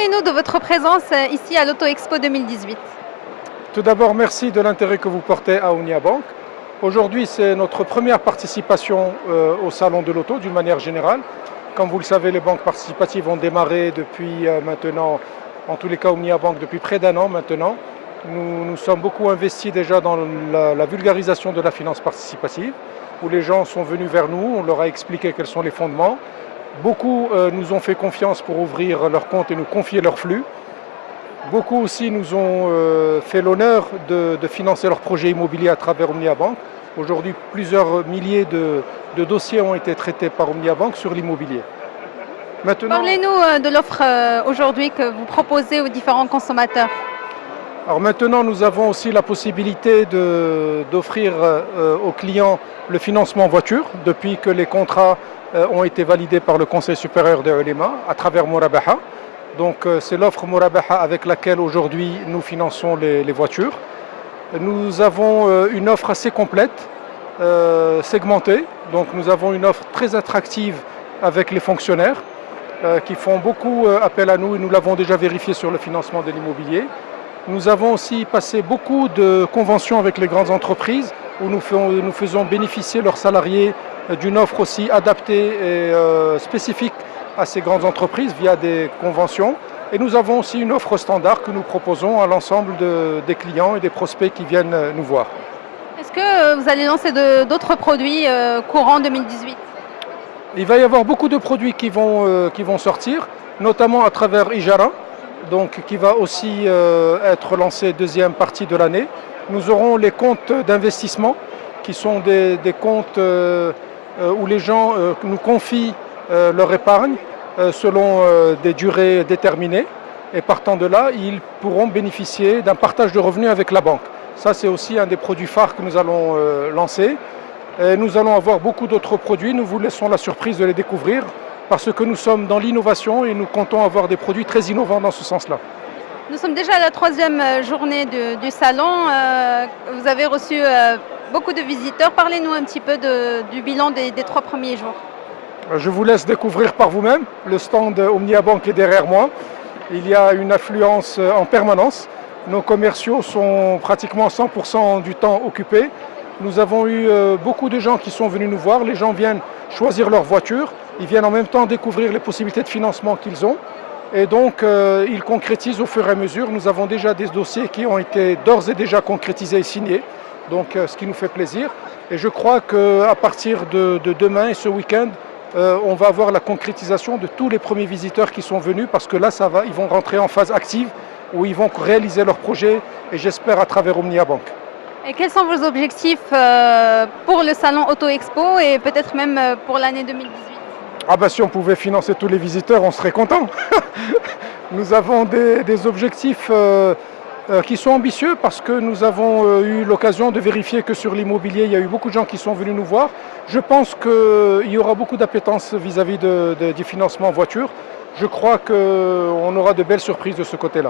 Parlez-nous de votre présence ici à l'Auto Expo 2018. Tout d'abord, merci de l'intérêt que vous portez à Ounia Bank. Aujourd'hui, c'est notre première participation au Salon de l'Auto d'une manière générale. Comme vous le savez, les banques participatives ont démarré depuis maintenant, en tous les cas Ounia Bank, depuis près d'un an maintenant. Nous sommes beaucoup investis déjà dans la vulgarisation de la finance participative, où les gens sont venus vers nous, on leur a expliqué quels sont les fondements. Beaucoup nous ont fait confiance pour ouvrir leur compte et nous confier leurs flux. Beaucoup aussi nous ont fait l'honneur de financer leurs projets immobiliers à travers Ounia Bank. Aujourd'hui, plusieurs milliers de dossiers ont été traités par Ounia Bank sur l'immobilier. Parlez-nous de l'offre aujourd'hui que vous proposez aux différents consommateurs. Alors maintenant, nous avons aussi la possibilité d'offrir aux clients le financement voiture depuis que les contrats ont été validés par le Conseil supérieur des Ulema à travers Murabaha. Donc c'est l'offre Murabaha avec laquelle aujourd'hui nous finançons les voitures. Nous avons une offre assez complète, segmentée. Donc nous avons une offre très attractive avec les fonctionnaires qui font beaucoup appel à nous et nous l'avons déjà vérifié sur le financement de l'immobilier. Nous avons aussi passé beaucoup de conventions avec les grandes entreprises où nous faisons bénéficier leurs salariés d'une offre aussi adaptée et spécifique à ces grandes entreprises via des conventions. Et nous avons aussi une offre standard que nous proposons à l'ensemble des clients et des prospects qui viennent nous voir. Est-ce que vous allez lancer d'autres produits courant 2018? Il va y avoir beaucoup de produits qui vont sortir, notamment à travers Ijara, donc qui va aussi être lancé deuxième partie de l'année. Nous aurons les comptes d'investissement qui sont des comptes où les gens nous confient leur épargne selon des durées déterminées et partant de là, ils pourront bénéficier d'un partage de revenus avec la banque. Ça, c'est aussi un des produits phares que nous allons lancer. Et nous allons avoir beaucoup d'autres produits, nous vous laissons la surprise de les découvrir parce que nous sommes dans l'innovation et nous comptons avoir des produits très innovants dans ce sens-là. Nous sommes déjà à la troisième journée du salon. Vous avez reçu beaucoup de visiteurs. Parlez-nous un petit peu du bilan des 3 premiers jours. Je vous laisse découvrir par vous-même. Le stand Ounia Bank est derrière moi. Il y a une affluence en permanence. Nos commerciaux sont pratiquement 100% du temps occupés. Nous avons eu beaucoup de gens qui sont venus nous voir. Les gens viennent choisir leur voiture. Ils viennent en même temps découvrir les possibilités de financement qu'ils ont. Et donc, ils concrétisent au fur et à mesure. Nous avons déjà des dossiers qui ont été d'ores et déjà concrétisés et signés. Donc, ce qui nous fait plaisir. Et je crois qu'à partir de demain et ce week-end, on va avoir la concrétisation de tous les premiers visiteurs qui sont venus parce que là, ils vont rentrer en phase active où ils vont réaliser leurs projets et j'espère à travers Ounia Bank. Et quels sont vos objectifs pour le salon Auto Expo et peut-être même pour l'année 2018? Ah ben si on pouvait financer tous les visiteurs, on serait content. Nous avons des objectifs qui sont ambitieux parce que nous avons eu l'occasion de vérifier que sur l'immobilier, il y a eu beaucoup de gens qui sont venus nous voir. Je pense qu'il y aura beaucoup d'appétence vis-à-vis du financement voiture. Je crois qu'on aura de belles surprises de ce côté-là.